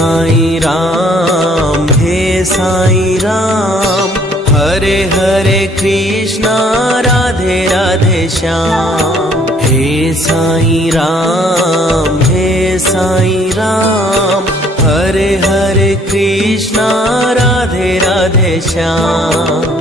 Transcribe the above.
Sai Ram, हे Sai Ram, Hare Hare Krishna Radhe Radhe Shyam. हे Sai Ram, हे Sai Ram, Hare Hare Krishna Radhe Radhe Shyam.